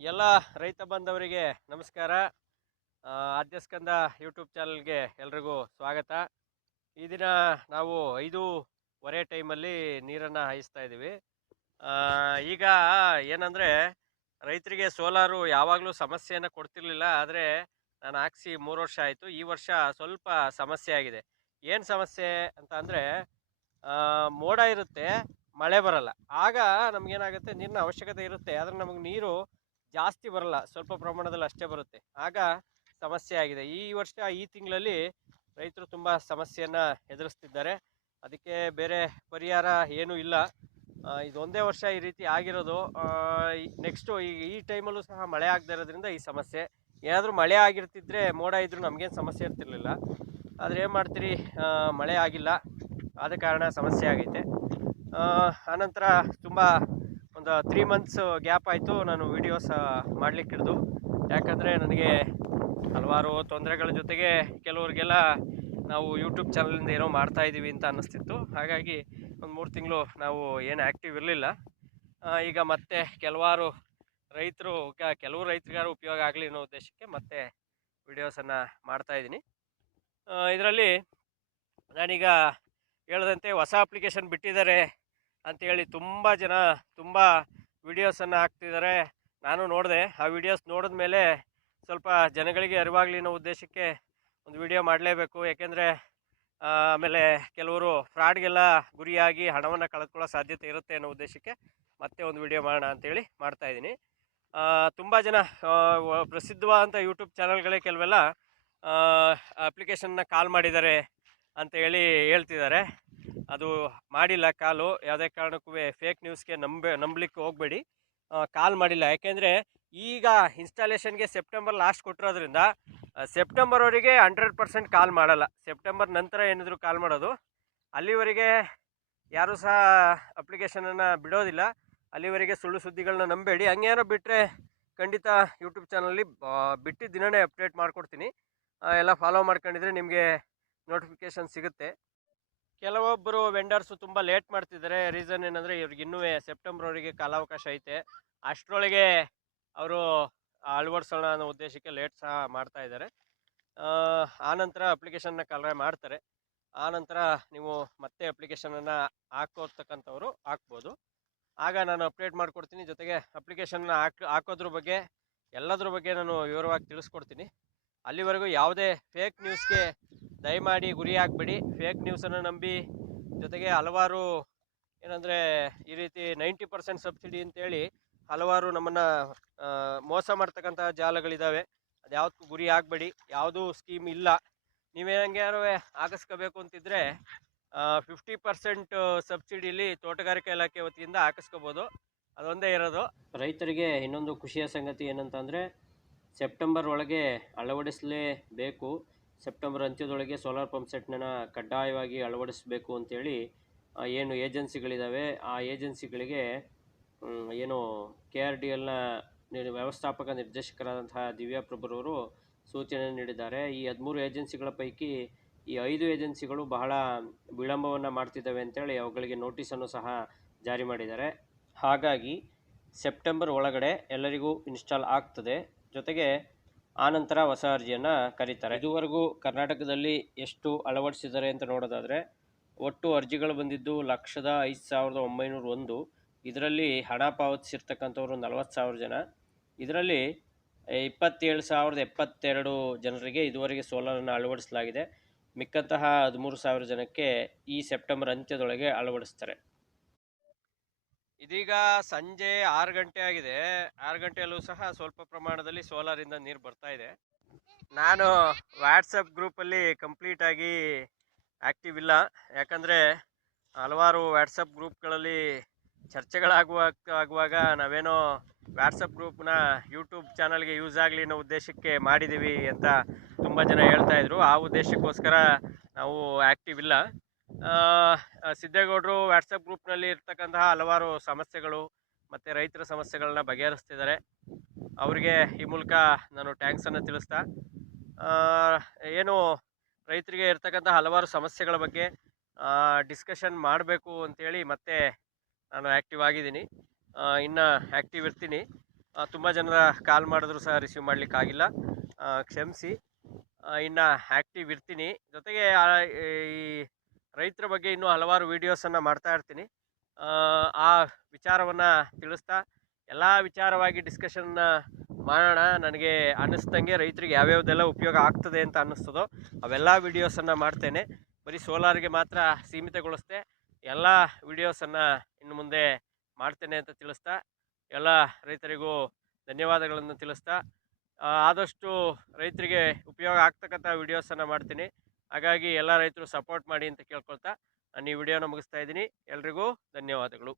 ಎಲ್ಲ ರೈತ ಬಾಂಧವರಿಗೆ ನಮಸ್ಕಾರ. ಆದ್ಯಸ್ಕಂದ ಯೂಟ್ಯೂಬ್ ಚಾನಲ್ಗೆ ಎಲ್ರಿಗೂ ಸ್ವಾಗತ. ಈ ದಿನ ನಾವು 5:15 ಟೈಮಲ್ಲಿ ನೀರನ್ನು ಹಾಯಿಸ್ತಾ ಇದ್ದೀವಿ. ಈಗ ಏನಂದರೆ, ರೈತರಿಗೆ ಸೋಲಾರು ಯಾವಾಗಲೂ ಸಮಸ್ಯೆಯನ್ನು ಕೊಡ್ತಿರ್ಲಿಲ್ಲ. ಆದರೆ ನಾನು ಹಾಕ್ಸಿ 3 ವರ್ಷ ಆಯಿತು. ಈ ವರ್ಷ ಸ್ವಲ್ಪ ಸಮಸ್ಯೆ ಆಗಿದೆ. ಏನು ಸಮಸ್ಯೆ ಅಂತ ಅಂದರೆ, ಮೋಡ ಇರುತ್ತೆ, ಮಳೆ ಬರಲ್ಲ. ಆಗ ನಮಗೇನಾಗುತ್ತೆ, ನೀರಿನ ಅವಶ್ಯಕತೆ ಇರುತ್ತೆ, ಆದರೆ ನಮಗೆ ನೀರು ಜಾಸ್ತಿ ಬರಲ್ಲ, ಸ್ವಲ್ಪ ಪ್ರಮಾಣದಲ್ಲಿ ಅಷ್ಟೇ ಬರುತ್ತೆ. ಆಗ ಸಮಸ್ಯೆ ಆಗಿದೆ. ಈ ವರ್ಷ ಈ ತಿಂಗಳಲ್ಲಿ ರೈತರು ತುಂಬ ಸಮಸ್ಯೆಯನ್ನು ಎದುರಿಸ್ತಿದ್ದಾರೆ. ಅದಕ್ಕೆ ಬೇರೆ ಪರಿಹಾರ ಏನೂ ಇಲ್ಲ. ಇದೊಂದೇ ವರ್ಷ ಈ ರೀತಿ ಆಗಿರೋದು. ನೆಕ್ಸ್ಟು ಈ ಟೈಮಲ್ಲೂ ಸಹ ಮಳೆ ಆಗದೇ ಇರೋದ್ರಿಂದ ಈ ಸಮಸ್ಯೆ. ಏನಾದರೂ ಮಳೆ ಆಗಿರ್ತಿದ್ರೆ, ಮೋಡ ಇದ್ರೂ ನಮಗೇನು ಸಮಸ್ಯೆ ಇರ್ತಿರ್ಲಿಲ್ಲ. ಆದರೆ ಏನು ಮಾಡ್ತೀರಿ, ಮಳೆ ಆಗಿಲ್ಲ, ಆದ ಕಾರಣ ಸಮಸ್ಯೆ ಆಗೈತೆ. ಆನಂತರ ತುಂಬ ಒಂದು 3 ಮಂತ್ಸ್ ಗ್ಯಾಪ್ ಆಯಿತು ನಾನು ವೀಡಿಯೋಸ್ ಮಾಡಲಿಕ್ಕೆ ಹಿಡಿದು. ಯಾಕಂದರೆ ನನಗೆ ಹಲವಾರು ತೊಂದರೆಗಳ ಜೊತೆಗೆ ಕೆಲವ್ರಿಗೆಲ್ಲ ನಾವು ಯೂಟ್ಯೂಬ್ ಚಾನಲಿಂದ ಏನೋ ಮಾಡ್ತಾಯಿದ್ದೀವಿ ಅಂತ ಅನ್ನಿಸ್ತಿತ್ತು. ಹಾಗಾಗಿ ಒಂದು 3 ತಿಂಗಳು ನಾವು ಏನು ಆ್ಯಕ್ಟಿವ್ ಇರಲಿಲ್ಲ. ಈಗ ಮತ್ತೆ ಕೆಲವು ರೈತರಿಗಾರು ಉಪಯೋಗ ಆಗಲಿ ಅನ್ನೋ ಉದ್ದೇಶಕ್ಕೆ ಮತ್ತೆ ವೀಡಿಯೋಸನ್ನು ಮಾಡ್ತಾಯಿದ್ದೀನಿ. ಇದರಲ್ಲಿ ನಾನೀಗ ಹೇಳಿದಂತೆ ಹೊಸ ಅಪ್ಲಿಕೇಶನ್ ಬಿಟ್ಟಿದ್ದಾರೆ ಅಂಥೇಳಿ ತುಂಬ ಜನ ತುಂಬ ವೀಡಿಯೋಸನ್ನು ಹಾಕ್ತಿದ್ದಾರೆ. ನಾನು ನೋಡಿದೆ. ಆ ವೀಡಿಯೋಸ್ ನೋಡಿದ ಮೇಲೆ ಸ್ವಲ್ಪ ಜನಗಳಿಗೆ ಅರಿವಾಗಲಿ ಅನ್ನೋ ಉದ್ದೇಶಕ್ಕೆ ಒಂದು ವೀಡಿಯೋ ಮಾಡಲೇಬೇಕು. ಏಕೆಂದರೆ ಆಮೇಲೆ ಕೆಲವರು ಫ್ರಾಡ್ಗೆಲ್ಲ ಗುರಿಯಾಗಿ ಹಣವನ್ನು ಕಳೆದುಕೊಳ್ಳೋ ಸಾಧ್ಯತೆ ಇರುತ್ತೆ ಅನ್ನೋ ಉದ್ದೇಶಕ್ಕೆ ಮತ್ತೆ ಒಂದು ವೀಡಿಯೋ ಮಾಡೋಣ ಅಂಥೇಳಿ ಮಾಡ್ತಾಯಿದ್ದೀನಿ. ತುಂಬ ಜನ ಪ್ರಸಿದ್ಧವಾದಂಥ ಯೂಟ್ಯೂಬ್ ಚಾನಲ್ಗಳೇ ಕೆಲವೆಲ್ಲ ಅಪ್ಲಿಕೇಶನ್ನ ಕಾಲ್ ಮಾಡಿದ್ದಾರೆ ಅಂತ ಹೇಳ್ತಿದ್ದಾರೆ. ಅದು ಮಾಡಿಲ್ಲ ಕಾಲು. ಯಾವುದೇ ಕಾರಣಕ್ಕೂ ಫೇಕ್ ನ್ಯೂಸ್ಗೆ ನಂಬಲಿಕ್ಕೆ ಹೋಗಬೇಡಿ. ಕಾಲ್ ಮಾಡಿಲ್ಲ. ಯಾಕೆಂದರೆ ಈಗ ಇನ್ಸ್ಟಾಲೇಷನ್ಗೆ ಸೆಪ್ಟೆಂಬರ್ ಲಾಸ್ಟ್ ಕೊಟ್ಟಿರೋದ್ರಿಂದ ಸೆಪ್ಟೆಂಬರ್ವರೆಗೆ 100% ಕಾಲ್ ಮಾಡಲ್ಲ. ಸೆಪ್ಟೆಂಬರ್ ನಂತರ ಏನಿದ್ರು ಕಾಲ್ ಮಾಡೋದು. ಅಲ್ಲಿವರೆಗೆ ಯಾರೂ ಸಹ ಅಪ್ಲಿಕೇಶನನ್ನು ಬಿಡೋದಿಲ್ಲ. ಅಲ್ಲಿವರೆಗೆ ಸುಳ್ಳು ಸುದ್ದಿಗಳನ್ನ ನಂಬೇಡಿ. ಹಂಗೇನೋ ಬಿಟ್ಟರೆ ಖಂಡಿತ ಯೂಟ್ಯೂಬ್ ಚಾನಲಲ್ಲಿ ಬಿಟ್ಟಿದ್ದ ದಿನವೇ ಅಪ್ಡೇಟ್ ಮಾಡಿಕೊಡ್ತೀನಿ. ಎಲ್ಲ ಫಾಲೋ ಮಾಡ್ಕೊಂಡಿದ್ರೆ ನಿಮಗೆ ನೋಟಿಫಿಕೇಷನ್ ಸಿಗುತ್ತೆ. ಕೆಲವೊಬ್ಬರು ವೆಂಡರ್ಸು ತುಂಬ ಲೇಟ್ ಮಾಡ್ತಿದ್ದಾರೆ. ರೀಸನ್ ಏನಂದರೆ, ಇವ್ರಿಗೆ ಇನ್ನೂ ಸೆಪ್ಟೆಂಬ್ರವರೆಗೆ ಕಾಲಾವಕಾಶ ಐತೆ. ಅಷ್ಟರೊಳಗೆ ಅವರು ಅಳವಡಿಸೋಣ ಅನ್ನೋ ಉದ್ದೇಶಕ್ಕೆ ಲೇಟ್ ಸಹ ಮಾಡ್ತಾ ಇದ್ದಾರೆ. ಆನಂತರ ಅಪ್ಲಿಕೇಶನ್ನ ಕಲರೆ ಮಾಡ್ತಾರೆ. ಆನಂತರ ನೀವು ಮತ್ತೆ ಅಪ್ಲಿಕೇಶನನ್ನು ಹಾಕೋತಕ್ಕಂಥವ್ರು ಹಾಕ್ಬೋದು. ಆಗ ನಾನು ಅಪ್ಡೇಟ್ ಮಾಡಿಕೊಡ್ತೀನಿ. ಜೊತೆಗೆ ಅಪ್ಲಿಕೇಶನ್ನ ಹಾಕೋದ್ರ ಬಗ್ಗೆ ಎಲ್ಲದ್ರ ಬಗ್ಗೆ ನಾನು ವಿವರವಾಗಿ ತಿಳಿಸ್ಕೊಡ್ತೀನಿ. ಅಲ್ಲಿವರೆಗೂ ಯಾವುದೇ ಫೇಕ್ ನ್ಯೂಸ್ಗೆ ದಯಮಾಡಿ ಗುರಿ ಆಗಬೇಡಿ. ಫೇಕ್ ನ್ಯೂಸನ್ನು ನಂಬಿ, ಜೊತೆಗೆ ಹಲವಾರು ಏನಂದರೆ ಈ ರೀತಿ 90% ಸಬ್ಸಿಡಿ ಅಂತೇಳಿ ಹಲವಾರು ನಮ್ಮನ್ನು ಮೋಸ ಮಾಡ್ತಕ್ಕಂಥ ಜಾಲಗಳಿದ್ದಾವೆ. ಅದು ಯಾವುದಕ್ಕೂ ಗುರಿ ಆಗಬೇಡಿ. ಯಾವುದೂ ಸ್ಕೀಮ್ ಇಲ್ಲ. ನೀವೇನಾರು ಹಾಕಿಸ್ಕೋಬೇಕು ಅಂತಿದ್ರೆ 50% ಸಬ್ಸಿಡಿಲಿ ತೋಟಗಾರಿಕಾ ಇಲಾಖೆ ವತಿಯಿಂದ ಹಾಕಿಸ್ಕೋಬೋದು. ಅದೊಂದೇ ಇರೋದು. ರೈತರಿಗೆ ಇನ್ನೊಂದು ಖುಷಿಯ ಸಂಗತಿ ಏನಂತಂದರೆ, ಸೆಪ್ಟೆಂಬರ್ ಒಳಗೆ ಅಳವಡಿಸಲೇಬೇಕು. ಸೆಪ್ಟೆಂಬರ್ ಅಂತ್ಯದೊಳಗೆ ಸೋಲಾರ್ ಪಂಪ್ ಸೆಟ್ನ ಕಡ್ಡಾಯವಾಗಿ ಅಳವಡಿಸಬೇಕು ಅಂತೇಳಿ ಏನು ಏಜೆನ್ಸಿಗಳಿದ್ದಾವೆ, ಆ ಏಜೆನ್ಸಿಗಳಿಗೆ ಏನು KRDLನ ವ್ಯವಸ್ಥಾಪಕ ನಿರ್ದೇಶಕರಾದಂತಹ ದಿವ್ಯಾ ಪ್ರಭುರವರು ಸೂಚನೆ ನೀಡಿದ್ದಾರೆ. ಈ 13 ಏಜೆನ್ಸಿಗಳ ಪೈಕಿ ಈ 5 ಏಜೆನ್ಸಿಗಳು ಬಹಳ ವಿಳಂಬವನ್ನು ಮಾಡ್ತಿದ್ದಾವೆ ಅಂತೇಳಿ ಅವುಗಳಿಗೆ ನೋಟಿಸನ್ನು ಸಹ ಜಾರಿ ಮಾಡಿದ್ದಾರೆ. ಹಾಗಾಗಿ ಸೆಪ್ಟೆಂಬರ್ ಒಳಗಡೆ ಎಲ್ಲರಿಗೂ ಇನ್ಸ್ಟಾಲ್ ಆಗ್ತದೆ. ಜೊತೆಗೆ ಆನಂತರ ಹೊಸ ಅರ್ಜಿಯನ್ನು ಕರೀತಾರೆ. ಇದುವರೆಗೂ ಕರ್ನಾಟಕದಲ್ಲಿ ಎಷ್ಟು ಅಳವಡಿಸಿದ್ದಾರೆ ಅಂತ ನೋಡೋದಾದರೆ, ಒಟ್ಟು ಅರ್ಜಿಗಳು ಬಂದಿದ್ದು 105,901. ಇದರಲ್ಲಿ ಹಣ ಪಾವತಿಸಿರ್ತಕ್ಕಂಥವ್ರು 40,000 ಜನ. ಇದರಲ್ಲಿ 27,072 ಜನರಿಗೆ ಇದುವರೆಗೆ ಸೋಲಾರನ್ನು ಅಳವಡಿಸಲಾಗಿದೆ. ಮಿಕ್ಕಂತಹ 13,000 ಜನಕ್ಕೆ ಈ ಸೆಪ್ಟೆಂಬರ್ ಅಂತ್ಯದೊಳಗೆ ಅಳವಡಿಸ್ತಾರೆ. ಇದೀಗ ಸಂಜೆ 6 ಗಂಟೆ ಆಗಿದೆ. 6 ಗಂಟೆಯಲ್ಲೂ ಸಹ ಸ್ವಲ್ಪ ಪ್ರಮಾಣದಲ್ಲಿ ಸೋಲಾರಿಂದ ನೀರು ಬರ್ತಾ ಇದೆ. ನಾನು ವಾಟ್ಸಪ್ ಗ್ರೂಪಲ್ಲಿ ಕಂಪ್ಲೀಟಾಗಿ ಆ್ಯಕ್ಟಿವ್ ಇಲ್ಲ. ಯಾಕಂದರೆ ಹಲವಾರು ವಾಟ್ಸಪ್ ಗ್ರೂಪ್ಗಳಲ್ಲಿ ಚರ್ಚೆಗಳಾಗುವಾಗ ನಾವೇನೋ ವಾಟ್ಸಪ್ ಗ್ರೂಪ್ನ ಯೂಟ್ಯೂಬ್ ಚಾನಲ್ಗೆ ಯೂಸ್ ಆಗಲಿ ಅನ್ನೋ ಉದ್ದೇಶಕ್ಕೆ ಮಾಡಿದ್ದೀವಿ ಅಂತ ತುಂಬ ಜನ ಹೇಳ್ತಾಯಿದ್ರು. ಆ ಉದ್ದೇಶಕ್ಕೋಸ್ಕರ ನಾವು ಆ್ಯಕ್ಟಿವ್ ಇಲ್ಲ. ಸಿದ್ದೇಗೌಡರು ವಾಟ್ಸಪ್ ಗ್ರೂಪ್ನಲ್ಲಿ ಇರ್ತಕ್ಕಂತಹ ಹಲವಾರು ಸಮಸ್ಯೆಗಳು ಮತ್ತು ರೈತರ ಸಮಸ್ಯೆಗಳನ್ನ ಬಗೆಹರಿಸ್ತಿದ್ದಾರೆ. ಅವರಿಗೆ ಈ ಮೂಲಕ ನಾನು ಥ್ಯಾಂಕ್ಸನ್ನು ತಿಳಿಸ್ತಾ, ಏನು ರೈತರಿಗೆ ಇರ್ತಕ್ಕಂಥ ಹಲವಾರು ಸಮಸ್ಯೆಗಳ ಬಗ್ಗೆ ಡಿಸ್ಕಷನ್ ಮಾಡಬೇಕು ಅಂಥೇಳಿ ಮತ್ತೆ ನಾನು ಆ್ಯಕ್ಟಿವ್ ಆಗಿದ್ದೀನಿ. ಇನ್ನು ಆ್ಯಕ್ಟಿವ್ ಇರ್ತೀನಿ. ತುಂಬ ಜನರ ಕಾಲ್ ಮಾಡಿದ್ರು ಸಹ ರಿಸೀವ್ ಮಾಡಲಿಕ್ಕಾಗಿಲ್ಲ, ಕ್ಷಮಿಸಿ. ಇನ್ನು ಆ್ಯಕ್ಟಿವ್ ಇರ್ತೀನಿ. ಜೊತೆಗೆ ಈ ರೈತರ ಬಗ್ಗೆ ಇನ್ನೂ ಹಲವಾರು ವೀಡಿಯೋಸನ್ನು ಮಾಡ್ತಾ ಇರ್ತೀನಿ. ಆ ವಿಚಾರವನ್ನು ತಿಳಿಸ್ತಾ ಎಲ್ಲ ವಿಚಾರವಾಗಿ ಡಿಸ್ಕಷನ್ನ ಮಾಡೋಣ. ನನಗೆ ಅನ್ನಿಸ್ದಂಗೆ ರೈತರಿಗೆ ಯಾವ್ಯಾವುದೆಲ್ಲ ಉಪಯೋಗ ಆಗ್ತದೆ ಅಂತ ಅನ್ನಿಸ್ತದೋ ಅವೆಲ್ಲ ವೀಡಿಯೋಸನ್ನು ಮಾಡ್ತೇನೆ. ಬರೀ ಸೋಲಾರ್ಗೆ ಮಾತ್ರ ಸೀಮಿತಗೊಳಿಸ್ದೆ ಎಲ್ಲ ವೀಡಿಯೋಸನ್ನು ಇನ್ನು ಮುಂದೆ ಮಾಡ್ತೇನೆ ಅಂತ ತಿಳಿಸ್ತಾ, ಎಲ್ಲ ರೈತರಿಗೂ ಧನ್ಯವಾದಗಳನ್ನು ತಿಳಿಸ್ತಾ, ಆದಷ್ಟು ರೈತರಿಗೆ ಉಪಯೋಗ ಆಗ್ತಕ್ಕಂಥ ವೀಡಿಯೋಸನ್ನು ಮಾಡ್ತೀನಿ. ಹಾಗಾಗಿ ಎಲ್ಲ ರೈತರು ಸಪೋರ್ಟ್ ಮಾಡಿ ಅಂತ ಕೇಳ್ಕೊಳ್ತಾ ನಾನು ಈ ವಿಡಿಯೋನ ಮುಗಿಸ್ತಾ ಇದ್ದೀನಿ. ಎಲ್ರಿಗೂ ಧನ್ಯವಾದಗಳು.